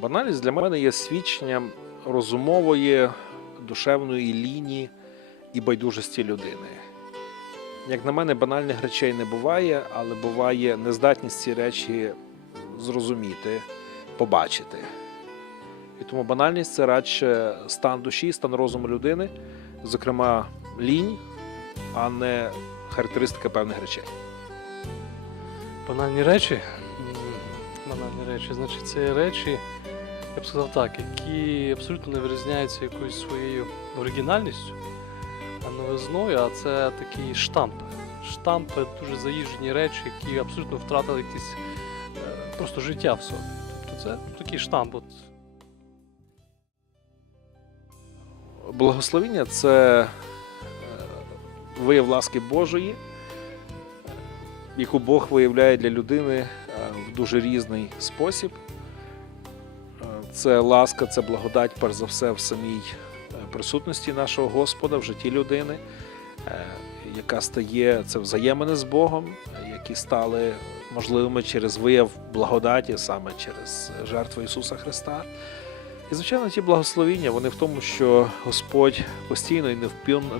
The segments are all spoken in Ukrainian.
Банальність для мене є свідченням розумової, душевної лінії і байдужості людини. Як на мене, банальних речей не буває, але буває нездатність ці речі зрозуміти, побачити. І тому банальність це радше стан душі, стан розуму людини, зокрема лінь, а не характеристика певних речей. Банальні речі. Банальні речі. Значить, це речі, я б сказав так, які абсолютно не вирізняються якоюсь своєю оригінальністю, а новизною, а це такі штампи. Штампи дуже заїжджені речі, які абсолютно втратили якесь е, просто життя в собі. Тобто це такий штамп. От, Благословіння це е, вияв ласки Божої, е, яку Бог виявляє для людини в дуже різний спосіб. Е, Це ласка, це благодать, перш за все, в самій е, присутності нашого Господа в житті людини, е, яка стає це взаємини з Богом, е, які стали можливими через вияв благодаті, саме через жертву Ісуса Христа. І, звичайно, ті благословіння, вони в тому, що Господь постійно і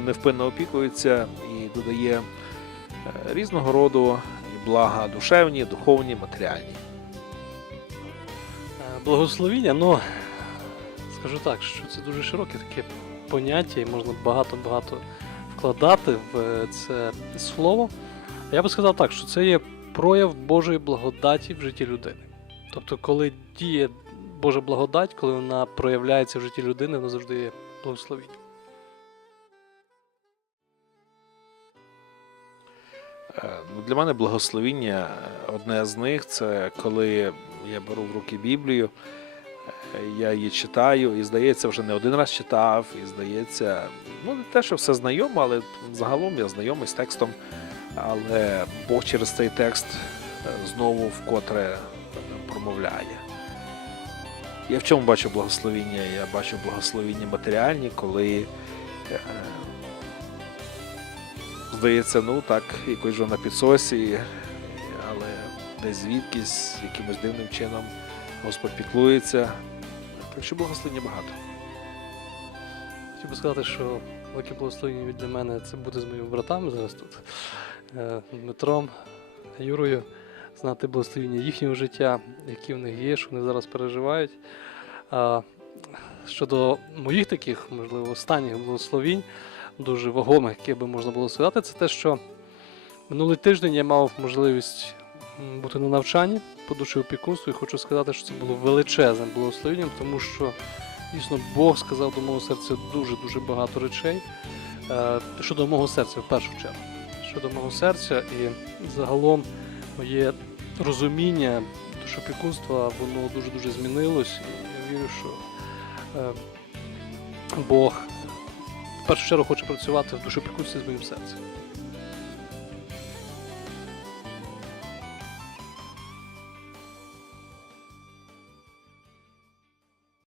невпинно опікується і додає е, різного роду блага душевні, духовні, матеріальні. Е, Благословіння, ну скажу так, що це дуже широке таке поняття, і можна багато-багато вкладати в е, це слово. Я би сказав так, що це є прояв Божої благодаті в житті людини. Тобто, коли діє Божа благодать, коли вона проявляється в житті людини, вона завжди є благословіння. Для мене благословіння е, одне з них це коли я беру в руки Біблію, е, я її читаю, і здається, вже не один раз читав, і здається, ну не те, що все знайомо, але загалом я знайомий з текстом. Але Бог через цей текст е, знову вкотре е, промовляє. Я в чому бачу благословіння? Я бачу благословіння матеріальні, коли е, здається, ну так, якось вже на підсосі, але десь звідкись, якимось дивним чином Господь піклується. Так що благословення багато. Хотів би сказати, що велике благословення для мене це буде з моїми братами зараз тут, е, Дмитром, Юрою, знати благословення їхнього життя, які в них є, що вони зараз переживають. Щодо моїх таких, можливо, останніх благословінь, дуже вагомих, які би можна було сказати, це те, що минулий тиждень я мав можливість бути на навчанні по душі опікунству, і хочу сказати, що це було величезним благословенням, тому що Дійсно, Бог сказав до мого серця дуже-дуже багато речей. Е, Щодо мого серця, в першу чергу. Щодо мого серця і загалом моє розуміння душопікунства, воно дуже-дуже змінилось. І я вірю, що е, Бог першу чергу хоче працювати в душопікунстві з моїм серцем.